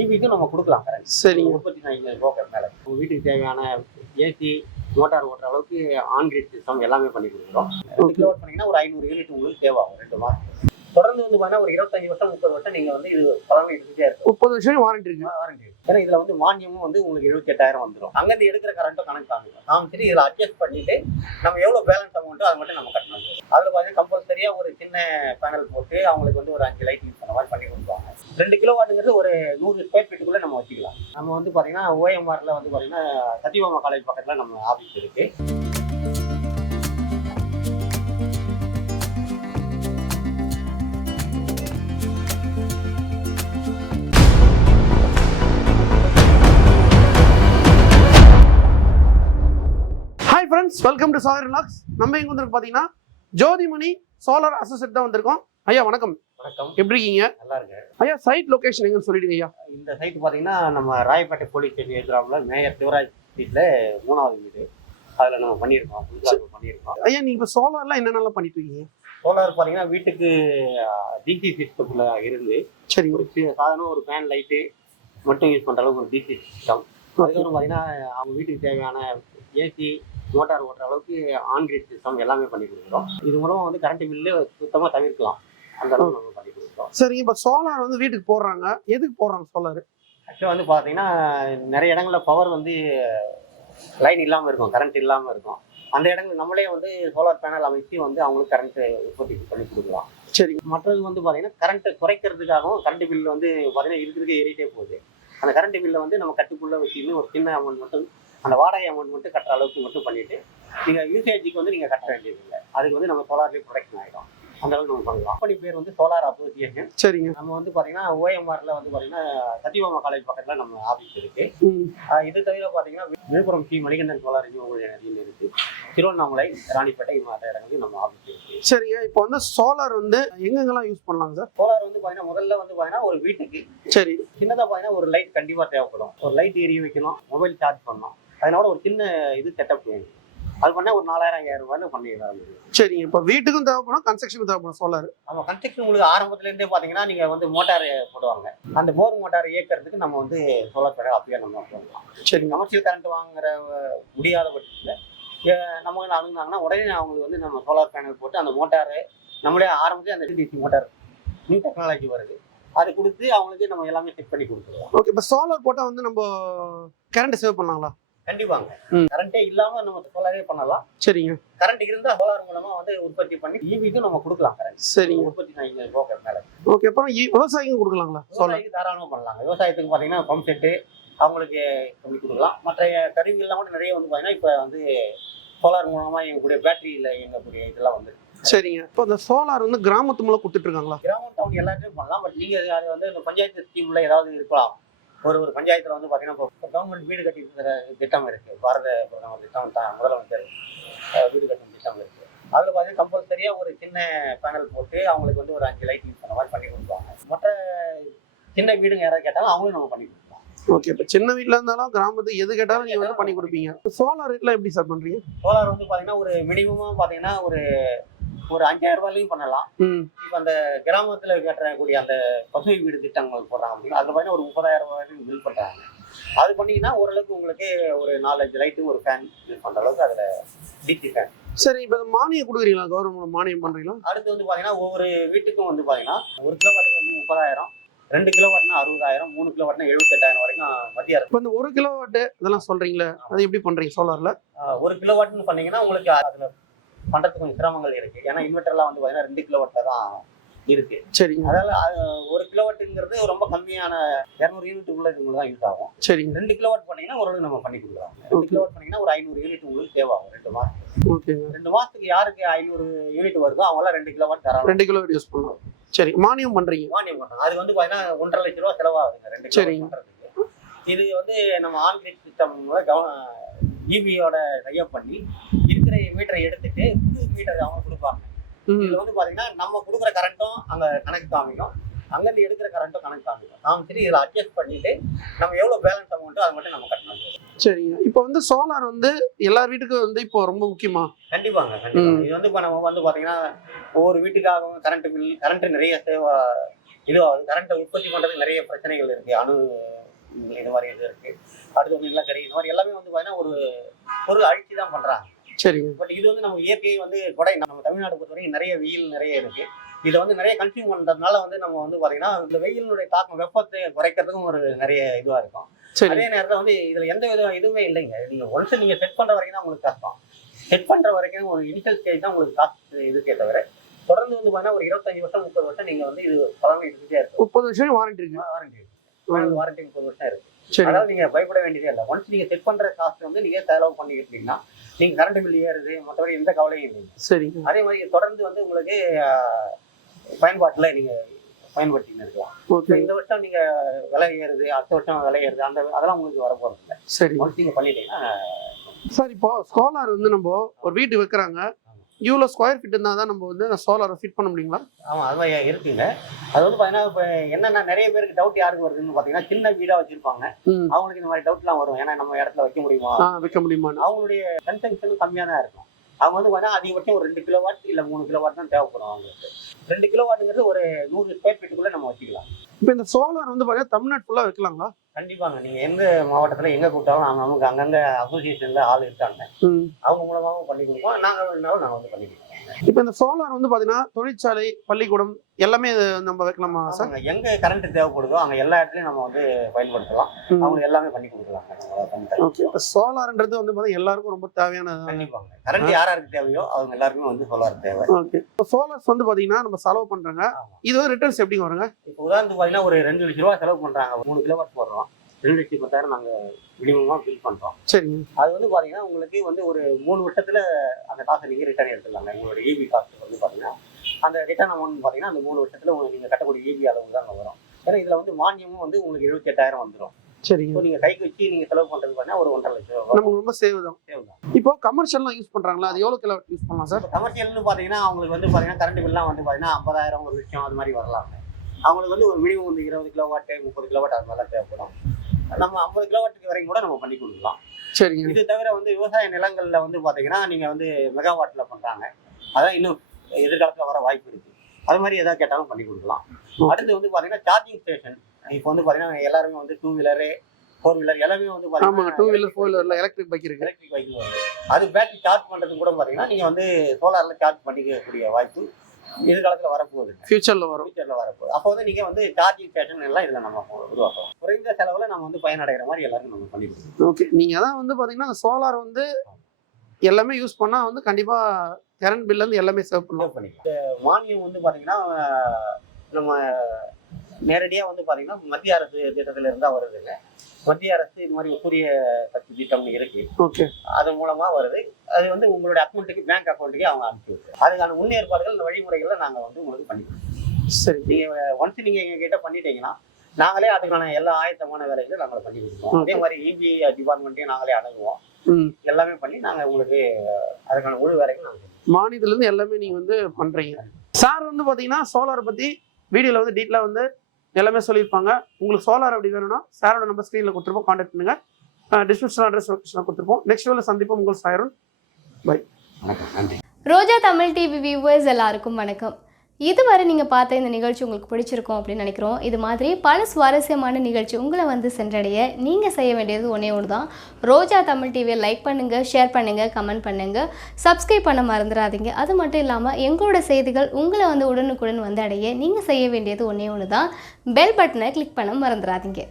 ஈவிக்கும் நம்ம கொடுக்கலாம் கரண்ட். சரிங்க. 35 ப்ரோக்கர் மேலே உங்கள் வீட்டுக்கு தேவையான ஏசி மோட்டார் ஓட்டுற அளவுக்கு ஆன் கிரிட் சிஸ்டம் எல்லாமே பண்ணி கொடுக்குறோம். 2 கிலோவாட் பண்ணிங்கன்னா ஒரு 500 யூனிட் உங்களுக்கு தேவையாகும் 2 மாதம். தொடர்ந்து வந்து பார்த்தீங்கன்னா ஒரு 25 வருஷம் 30 வருஷம் நீங்கள் வந்து இது பலன் எடுத்துகிட்டே இருக்கும். 30 வருஷம் வாரண்டி இருக்கு. வாரண்டி. ஏன்னா இதில் வந்து மானியமும் வந்து உங்களுக்கு 78,000 வந்துடும். அங்கேருந்து எடுக்கிற கரண்ட்டும் கணக்கு காமிக்கும். காமிச்சிட்டு இதில் அட்ஜஸ்ட் பண்ணிட்டு நம்ம எவ்வளோ பேலன்ஸ் அமௌண்ட்டோ அதை மட்டும் நம்ம கட்டணும். அதில் பார்த்தீங்கன்னா கம்பல்சரியாக ஒரு சின்ன பேனல் போட்டு அவங்களுக்கு வந்து ஒரு 5 லைட் யூஸ் பண்ண மாதிரி பண்ணி கொடுப்பாங்க. 2 கிலோவாட்டுங்கிறது ஒரு 100 ஸ்கொயர் ஃபீட்டுக்குள்ளே நம்ம வச்சுக்கலாம். நம்ம வந்து பார்த்தீங்கன்னா ஓஎம்ஆரில் வந்து பார்த்தீங்கன்னா சத்யபாமா காலேஜ் பக்கத்தில் நம்ம ஆஃபீஸ் இருக்குது. Hi friends, welcome to Sagar vlogs. நம்ம எங்க வந்து பார்த்தீங்கன்னா ஜோதிமணி சோலார் அசோசியேட் தான் வந்திருக்கோம். ஐயா வணக்கம். வணக்கம். எப்படி இருக்கீங்க? நல்லா இருக்கு. ஐயா சைட் லொகேஷன் எங்கன்னு சொல்லிடுங்க ஐயா. இந்த சைட் பார்த்தீங்கன்னா நம்ம ராயப்பேட்டை போலீஸ் ஸ்டேஷன் எதிராக மேயர் சிவராஜ் ஸ்ட்ரீட்ல 3வது வீடு. அதில் நம்ம பண்ணியிருக்கோம், புதுசாக பண்ணியிருக்கோம். ஐயா நீங்க இப்போ சோலார்லாம் என்னென்னலாம் பண்ணிட்டு இருக்கீங்க? சோலார் பார்த்தீங்கன்னா வீட்டுக்கு டிசி சிஸ்டத்தில் இருந்து சரி, ஒரு சாதாரண ஒரு ஃபேன் லைட்டு மட்டும் யூஸ் பண்ணுற அளவுக்கு ஒரு டிசி சிஸ்டம். அதுக்கப்புறம் பார்த்தீங்கன்னா அவங்க வீட்டுக்கு தேவையான ஏசி மோட்டார் ஓட்டுற அளவுக்கு ஆன் கிரிட் சிஸ்டம் எல்லாமே பண்ணி கொடுக்குறோம். இது மூலமாக வந்து கரண்ட் பில்லு சுத்தமாக தவிர்க்கலாம். அந்த அளவுக்கு நம்ம பண்ணி கொடுக்குறோம். சரிங்க. இப்போ சோலார் வந்து வீட்டுக்கு போடுறாங்க, எதுக்கு போடுறாங்க சோலார்? ஆக்சுவலாக வந்து பார்த்தீங்கன்னா நிறைய இடங்களில் பவர் வந்து லைன் இல்லாமல் இருக்கும், கரண்ட் இல்லாமல் இருக்கும். அந்த இடங்கள் நம்மளே வந்து சோலார் பேனல் அமைச்சு வந்து அவங்களுக்கு கரண்ட் உற்பத்தி பண்ணி கொடுக்கலாம். சரி. மற்றது வந்து பார்த்தீங்கன்னா கரண்ட்டை குறைக்கிறதுக்காகவும் கரண்ட் பில்லு வந்து பார்த்தீங்கன்னா இருக்கிறதுக்கு ஏறிட்டே போகுது. அந்த கரண்ட் பில்லை வந்து நம்ம கட்டுக்குள்ளே வச்சுன்னு ஒரு சின்ன அமௌண்ட் மட்டும், அந்த வாடகை அமௌண்ட் மட்டும் கட்டுற அளவுக்கு மட்டும் பண்ணிட்டு நீங்கள் யூசேஜுக்கு வந்து நீங்கள் கட்ட வேண்டியதில்லை. அதுக்கு வந்து நம்ம சோலார்லேயே ப்ரொடக்ஷன் ஆகிடும். அந்த அளவுக்கு நம்ம பண்ணலாம். கம்பெனி பேர் வந்து சோலார் அசோசியேஷன். சரிங்க. நம்ம வந்து பார்த்தீங்கன்னா ஓஎம்ஆரில் வந்து பார்த்தீங்கன்னா சத்யபாமா காலேஜ் பக்கத்தில் நம்ம ஆஃபீஸ் இருக்கு. இது தவிர பார்த்தீங்கன்னா விழுப்புரம் ஸ்ரீ மணிகண்டன் சோலார் ரினியூவபிள் எனர்ஜின்னு இருக்கு. திருவண்ணாமலை, ராணிப்பேட்டை மற்ற இடங்களுக்கு நம்ம ஆஃபீஸ் இருக்கு. சரிங்க. இப்போ வந்து சோலார் வந்து எங்கெங்கெல்லாம் யூஸ் பண்ணலாம் சார்? சோலார் வந்து பார்த்தீங்கன்னா முதல்ல வந்து பார்த்தீங்கன்னா ஒரு வீட்டுக்கு சரி சின்னதாக பார்த்தீங்கன்னா ஒரு லைட் கண்டிப்பாக தேவைப்படும். ஒரு லைட் எரிய வைக்கணும், மொபைல் சார்ஜ் பண்ணணும். அதனால ஒரு சின்ன இது செட்டப் வேணும். அது பண்ணால் ஒரு 4000-5000 ரூபாய்னு பண்ணிடலாம். சரிங்க. இப்போ வீட்டுக்கும் தேவைப்படும், கன்ஸ்ட்ரக்ஷனுக்கும் தேவைப்படும் சோலார். நம்ம கன்ஸ்ட்ரக்ஷன் உங்களுக்கு ஆரம்பத்துலேருந்தே பார்த்தீங்கன்னா நீங்கள் வந்து மோட்டார் போடுவாங்க. அந்த போர் மோட்டார் இயக்கிறதுக்கு நம்ம வந்து சோலார் பேனல் அப்பயே நம்ம போடலாம். சரி. கமர்ஷியல் கரண்ட் வாங்குற முடியாத பட்சத்தில் நம்ம அணுகுனாங்கன்னா உடனே அவங்களுக்கு வந்து நம்ம சோலார் பேனல் போட்டு அந்த மோட்டாரு நம்மளே ஆரம்பித்து அந்த டிசி மோட்டார் நியூ டெக்னாலஜி வருது, அது கொடுத்து அவங்களுக்கு நம்ம எல்லாமே செட் பண்ணி கொடுத்துருவோம். ஓகே. இப்போ சோலார் போட்டால் வந்து நம்ம கரண்ட் சேவ் பண்ணலாங்களா? கண்டிப்பாங்க. கரண்டே இல்லாம நம்ம சோலாரே பண்ணலாம். சரிங்க. கரண்ட் இருந்தா சோலார் மூலமா வந்து உற்பத்தி பண்ணி ஈவிக்கும் நம்ம கொடுக்கலாம் கரண்ட். சரிங்க. 35 ப்ரோக்கர் மேலே. ஓகே. அப்புறம் விவசாயிக்கும் கொடுக்கலாங்களா? சோலார் தாராளமா பண்ணலாம். விவசாயத்துக்கு பார்த்தீங்கன்னா பம்ப் செட்டு அவங்களுக்கு பண்ணி கொடுக்கலாம். மற்ற கருவிகள்லாம் கூட நிறைய வந்து பார்த்தீங்கன்னா இப்போ வந்து சோலார் மூலமா எங்கக்கூடிய பேட்டரியில் இயங்கக்கூடிய இதெல்லாம் வந்து. சரிங்க. இப்போ இந்த சோலார் வந்து கிராமத்து மூலம் கொடுத்துட்டு இருக்காங்களா? கிராமம் டவுன் எல்லாத்தையும் பண்ணலாம். பட் நீங்க அது வந்து இந்த பஞ்சாயத்து ஸ்கீம்ல ஏதாவது இருக்கலாம். ஒரு பஞ்சாயத்துல வந்து பார்த்தீங்கன்னா இப்போ கவர்மெண்ட் வீடு கட்டி திட்டம் இருக்கு. பாரத பிரதமர் திட்டம் தான், முதலமைச்சர் வீடு கட்டும் திட்டம் இருக்கு. அதில் பார்த்தீங்கன்னா கம்பல்சரியாக ஒரு சின்ன பேனல் போட்டு அவங்களுக்கு வந்து ஒரு 5 லைட் யூஸ் பண்ண மாதிரி பண்ணி கொடுப்பாங்க. மற்ற சின்ன வீடுங்க யாராவது கேட்டாலும் அவங்களும் நம்ம பண்ணி கொடுக்கலாம். ஓகே. இப்போ சின்ன வீட்டில் இருந்தாலும் கிராமத்துக்கு எது கேட்டாலும் நீங்கள் வந்து பண்ணி கொடுப்பீங்க. சோலார் ரேட்லாம் எப்படி சார் பண்ணுறீங்க? சோலார் வந்து பார்த்தீங்கன்னா ஒரு மினிமமாக பார்த்தீங்கன்னா ஒரு 5000 ரூபாயிலையும் பண்ணலாம். இப்போ அந்த கிராமத்தில் கட்டக்கூடிய அந்த பசுமை வீடு திட்டங்கள் போடுறாங்க அப்படின்னா அதில் பார்த்தீங்கன்னா ஒரு 30,000 ரூபாய்க்கு பில் பண்ணுறாங்க. அது பண்ணிங்கன்னா ஓரளவுக்கு உங்களுக்கு ஒரு 4-5 லைட்டு ஒரு ஃபேன் யூஸ் பண்ணுற அளவுக்கு அதில் டிசி ஃபேன். சரி. இப்போ மானியம் கொடுக்குறீங்களா? கவர்மெண்ட் மானியம் பண்ணுறீங்களா? அடுத்து வந்து பார்த்தீங்கன்னா ஒவ்வொரு வீட்டுக்கும் வந்து பார்த்தீங்கன்னா 1 கிலோவாட்டுக்கு வந்து 30,000, 2 கிலோவாட்னா 60,000, 3 கிலோவாட்னா 78,000 வரைக்கும் மத்திய அரசு. இப்போ இந்த 1 கிலோவாட்டு இதெல்லாம் சொல்கிறீங்களே, அது எப்படி பண்ணுறீங்க சோலாரில்? 1 கிலோவாட்னு பண்ணீங்கன்னா உங்களுக்கு அதில் பண்ணுறதுக்கு கொஞ்சம் சிரமங்கள் இருக்குது. ஏன்னா இன்வெர்டர்லாம் வந்து பார்த்தீங்கன்னா 2 கிலோவாட்டில் தான் இருக்குது. சரிங்க. அதாவது 1 கிலோவாட்டுங்கிறது ரொம்ப கம்மியான 200 யூனிட் உள்ளதுக்கு தான் யூஸ் ஆகும். சரிங்க. 2 கிலோவாட் பண்ணீங்கன்னா ஓரளவு நம்ம பண்ணி கொடுக்குறோம். 2 கிலோவாட் பண்ணீங்கன்னா ஒரு 500 யூனிட் உங்களுக்கு தேவையாகும் 2 மாதத்துக்கு. ஓகேங்க. 2 மாதத்துக்கு யாருக்கு 500 யூனிட் வருதோ அவங்களாம் 2 கிலோவாட் தராங்க. 2 கிலோவாட் யூஸ் பண்ணலாம். சரி. மானியம் பண்ணுறீங்க? மானியம் பண்ணுறோம். அது வந்து பார்த்தீங்கன்னா 1.5 லட்ச ரூபா செலவாகுதுங்க 2 கிலோவாட் பண்ணுறதுக்கு. இது வந்து நம்ம ஆன் கிரிட் சிஸ்டம் ஈபியோட டைப் பண்ணி இருக்கிற மீட்டரை எடுத்துட்டு புது மீட்டர் அவங்க கொடுப்பாங்க. இதுல வந்து பாத்தீங்கன்னா நம்ம கொடுக்குற கரண்ட்டும் அங்க கனெக்ட் காமிக்கும், அங்கேருந்து எடுக்கிற கரண்ட்டும் கனெக்ட் காமிக்கும். காமிச்சிட்டு இதில் அட்ஜஸ்ட் பண்ணிட்டு நம்ம எவ்வளோ பேலன்ஸ் அமௌண்ட்டோ அதை மட்டும் நம்ம கட்டணும். சரிங்க. இப்போ வந்து சோலார் வந்து எல்லார் வீட்டுக்கும் வந்து இப்போ ரொம்ப முக்கியமா? கண்டிப்பாங்க, கண்டிப்பாக. இது வந்து இப்போ நம்ம வந்து பாத்தீங்கன்னா ஒவ்வொரு வீட்டுக்காகவும் கரண்ட் நிறைய இது கரண்ட்டை உற்பத்தி பண்ணுறதுக்கு நிறைய பிரச்சனைகள் இருக்குது. அணு இது மாதிரி இது இருக்குது. அடுத்து வந்து நிலக்கரி இந்த மாதிரி எல்லாமே வந்து பார்த்தீங்கன்னா ஒரு பொருள் அழிச்சு தான் பண்ணுறாங்க. சரிங்க. பட் இது வந்து நம்ம இயற்கை வந்து கொடை. நம்ம தமிழ்நாடு பொறுத்த வரைக்கும் நிறைய வெயில் நிறைய இருக்குது. இதை வந்து நிறைய கன்சியூம் பண்ணுறதுனால வந்து நம்ம வந்து பார்த்தீங்கன்னா இந்த வெயிலினுடைய தாக்கம் வெப்பத்தை குறைக்கிறதுக்கும் ஒரு நிறைய இதுவாக இருக்கும். அதே நேரத்தில் வந்து இதில் எந்த வித இதுவுமே இல்லைங்க. நீங்கள் ஒன்ஸ் நீங்கள் செட் பண்ணுற வரைக்கும் தான் உங்களுக்கு கஷ்டம். செட் பண்ணுற வரைக்கும் ஒரு இனிஷியல் ஸ்டேஜ் தான் உங்களுக்கு காசு இதுக்கே தவிர தொடர்ந்து வந்து பார்த்தீங்கன்னா ஒரு 25 வருஷம் 30 வருஷம் நீங்கள் வந்து இது பலன் எடுத்துகிட்டே இருக்கும். 30 வருஷம் வாரண்டி இருக்கு. வாரண்டி 30 வருஷம் இருக்குது. அதாவது நீங்கள் பயப்பட வேண்டியதே இல்லை. ஒன்ஸ் நீங்கள் செட் பண்ணுற காஸ்ட் வந்து நீங்கள் செலவு பண்ணிக்கிட்டீங்கன்னா நீங்கள் கரண்ட் பில் ஏறுது, மற்றபடி எந்த கவலையும் இல்லைங்க. சரிங்க. அதே மாதிரி தொடர்ந்து வந்து உங்களுக்கு பயன்பாட்டில் நீங்கள் பயன்படுத்தின்னு இருக்கலாம். இந்த வருஷம் நீங்கள் விலை ஏறுது, அடுத்த வருஷம் விலை ஏறுது, அதெல்லாம் உங்களுக்கு வர போகிறது இல்லை. சரி, ஒன்ஸ் நீங்கள் பண்ணிட்டீங்கன்னா. சார் இப்போ சோலார் வந்து நம்ம ஒரு வீட்டு வைக்கிறாங்க, இவ்வளோ ஸ்கொயர் ஃபீட் இருந்தால் தான் நம்ம வந்து சோலாரை ஃபிட் பண்ண முடியுங்களா? ஆமாம், அது மாதிரி இருக்குங்க. அது வந்து பார்த்தீங்கன்னா இப்போ என்னென்னா நிறைய பேருக்கு டவுட் யாருக்கு வருதுன்னு பார்த்தீங்கன்னா சின்ன வீடாக வச்சுருப்பாங்க. அவங்களுக்கு இந்த மாதிரி டவுட்லாம் வரும். ஏன்னா நம்ம இடத்துல வைக்க முடியுமா அவங்களுடைய கன்சம்ஷன் கம்மியாக தான் இருக்கும். அவங்க வந்து பார்த்தீங்கன்னா அதிகபட்சம் ஒரு 2 கிலோவாட் இல்லை 3 கிலோவாட் தான் தேவைப்படும் அவங்களுக்கு. 2 கிலோவாட்டுங்கிறது ஒரு 100 ஸ்கொயர் ஃபீட்டுக்குள்ளே நம்ம வச்சுக்கலாம். இப்போ இந்த சோலார் வந்து பார்த்தீங்கன்னா தமிழ்நாடு ஃபுல்லாக வைக்கலாங்களா? கண்டிப்பாங்க. நீங்கள் எந்த மாவட்டத்தில் எங்கே கூப்பிட்டாலும் நமக்கு அங்கங்கே அசோசியேஷனில் ஆள் இருக்காங்க. அவங்க மூலமாகவும் பண்ணி கொடுப்போம். நாங்கள் வேணாலும் நாங்கள் வந்து பண்ணி கொடுப்போம். இப்போ இந்த சோலார் வந்து பார்த்தீங்கன்னா தொழிற்சாலை, பள்ளிக்கூடம் எல்லாமே நம்ம வைக்கலாமா சார்? எங்கே கரண்ட் தேவைப்படுதோ அங்கே எல்லா இடத்துலையும் நம்ம வந்து பயன்படுத்தலாம். அவங்களுக்கு எல்லாமே பண்ணி கொடுக்கலாங்க. ஓகே. இப்போ சோலார்ன்றது வந்து பார்த்தீங்கன்னா எல்லாருக்கும் ரொம்ப தேவையானது. கண்டிப்பாங்க. கரண்ட் யாருக்கு தேவையோ அவங்க எல்லாருக்குமே வந்து சோலார் தேவை. ஓகே. இப்போ சோலார்ஸ் வந்து பார்த்தீங்கன்னா நம்ம செலவு பண்ணுறாங்க, இது வந்து ரிட்டர்ன்ஸ் எப்படி வருங்க? இப்போ உதாரணத்துக்கு பார்த்தீங்கன்னா ஒரு 2 லட்ச ரூபா செலவு பண்ணுறாங்க, 3 கிலோவாட் போடுறோம், 2,10,000 நாங்கள் மினிமமாக பில் பண்ணுறோம். சரிங்க. அது வந்து பார்த்தீங்கன்னா உங்களுக்கு வந்து ஒரு 3 வருஷத்தில் அந்த காசை நீங்கள் ரிட்டர்ன் எடுத்துடலாங்க. உங்களோட EB காஸ்ட் வந்து பார்த்தீங்கன்னா அந்த ரிட்டர்ன் அமௌண்ட் பார்த்தீங்கன்னா அந்த 3 வருஷத்தில் நீங்கள் கட்டக்கூடிய EB அளவு தான் வரும். ஏன்னா இதில் வந்து மானியமும் வந்து உங்களுக்கு 78,000 வந்துடும். சரிங்க. இப்போ நீங்கள் கைக்கு வச்சு நீங்கள் செலவு பண்ணுறது பார்த்தீங்கன்னா ஒரு 1,50,000 ரூபா நமக்கு ரொம்ப சேவ் தான். இப்போ கமர்ஷியல்லாம் யூஸ் பண்ணுறாங்களா? அது எவ்வளோ கிலோ யூஸ் பண்ணலாம் சார்? கமர்ஷியல்னு பார்த்தீங்கன்னா அவங்களுக்கு வந்து பார்த்தீங்கன்னா கரண்ட் பில்லாம் வந்து பார்த்தீங்கன்னா 50,000 1 லட்சம் அது மாதிரி வரலாம். அவங்களுக்கு வந்து ஒரு மினிமம் வந்து 20 கிலோவாட் 30 கிலோவாட் அது மாதிரிலாம் தேவைப்படும். நம்ம 50 கிலோவாட்டுக்கு வரைக்கும் கூட நம்ம பண்ணி கொடுக்கலாம். சரிங்க. இது தவிர வந்து விவசாய நிலங்களில் வந்து பார்த்தீங்கன்னா நீங்கள் வந்து மெகாவாட்டில் பண்ணுறாங்க, அதான் இன்னும் எதிர்காலத்தில் வர வாய்ப்பு இருக்குது. அது மாதிரி எதாவது கேட்டாலும் பண்ணி கொடுக்கலாம். அடுத்து வந்து பார்த்தீங்கன்னா சார்ஜிங் ஸ்டேஷன். இப்போ வந்து பார்த்தீங்கன்னா எல்லாருமே வந்து 2 வீலரு 4 வீலர் எல்லாமே வந்து பார்த்தீங்கன்னா 2 வீலர் 4 வீலரில் எலக்ட்ரிக் பைக் இருக்குது. எலக்ட்ரிக் பைக் வருது. அது பேட்டரி சார்ஜ் பண்ணுறதுக்கு கூட பார்த்தீங்கன்னா நீங்கள் வந்து சோலாரில் சார்ஜ் பண்ணிக்கக்கூடிய வாய்ப்பு எதிர்காலத்தில் வரப்போகுது, ஃபியூச்சரில் வரப்போகுது. அப்போ வந்து நீங்கள் வந்து சார்ஜிங் ஸ்டேஷன் எல்லாம் இதில் நம்ம உருவாக்கலாம். குறைந்த செலவில் நம்ம வந்து பயனடைகிற மாதிரி எல்லாருக்கும் நம்ம பண்ணிடுவோம். ஓகே. நீங்கள் அதான் வந்து பார்த்தீங்கன்னா சோலார் வந்து எல்லாமே யூஸ் பண்ணால் வந்து கண்டிப்பாக கரண்ட் பில்லேருந்து எல்லாமே சேவ் பண்ணிக்கலாம். மானியம் வந்து பார்த்தீங்கன்னா நம்ம நேரடியாக வந்து பார்த்தீங்கன்னா மத்திய அரசு திட்டத்தில் இருந்தால் வருதுங்க. மத்திய அரசு இது மாதிரி சூரிய சக்தி திட்டம்னு இருக்கு. ஓகே. அது மூலமாக வருது. அது வந்து உங்களுடைய அக்கௌண்ட்டுக்கு பேங்க் அக்கௌண்ட்டுக்கு அவங்க அனுப்பி விட்டுருவோம். அதுக்கான முன்னேற்பாடுகள் இந்த வழிமுறைகளை நாங்கள் வந்து உங்களுக்கு பண்ணிடுவோம். சரி. நீங்கள் ஒன்ஸ் நீங்கள் எங்ககிட்ட பண்ணிட்டீங்கன்னா நாங்களே அதுக்கான எல்லா ஆயத்தமான வேலைகளும் நாங்கள் பண்ணி கொடுப்போம். அதே மாதிரி EB டிபார்ட்மெண்ட்டையும் நாங்களே அணுகுவோம். எல்லாமே பண்ணி நாங்கள் உங்களுக்கு அதுக்கான முழு வேலைகள் நாங்கள் மாநிலத்திலேருந்து எல்லாமே நீங்கள் வந்து பண்ணுறீங்க. சார் வந்து பார்த்தீங்கன்னா சோலாரை பற்றி வீடியோவில் வந்து டீட்டெயிலாக வந்து எல்லாமே சொல்லியிருப்பாங்க. உங்களுக்கு சோலார் அப்படி வேணும்னா சாரோட நம்பர் ஸ்க்ரீனில் கொடுத்துருப்போம், கான்டாக்ட் பண்ணுங்க. டிஸ்கிரிப்ஷன் அட்ரஸ் லொகேஷன் கொடுத்துருப்போம். நெக்ஸ்ட் வீடியோவில் சந்திப்போம். உங்கள் சாயருன். பை. நன்றி. ரோஜா தமிழ் டிவி வியூவர்ஸ் எல்லாருக்கும் வணக்கம். இதுவரை நீங்கள் பார்த்த இந்த நிகழ்ச்சி உங்களுக்கு பிடிச்சிருக்கும் அப்படின்னு நினைக்கிறோம். இது மாதிரி பல சுவாரஸ்யமான நிகழ்ச்சி உங்களை வந்து சென்றடைய நீங்கள் செய்ய வேண்டியது ஒன்றே ஒன்று தான். ரோஜா தமிழ் டிவியை லைக் பண்ணுங்கள், ஷேர் பண்ணுங்கள், கமெண்ட் பண்ணுங்கள், சப்ஸ்கிரைப் பண்ண மறந்துடாதீங்க. அது மட்டும் இல்லாமல் எங்களோட செய்திகள் உங்களை வந்து உடனுக்குடன் வந்து அடைய நீங்கள் செய்ய வேண்டியது ஒன்றே ஒன்று தான். பெல் பட்டனை கிளிக் பண்ண மறந்துடாதீங்க.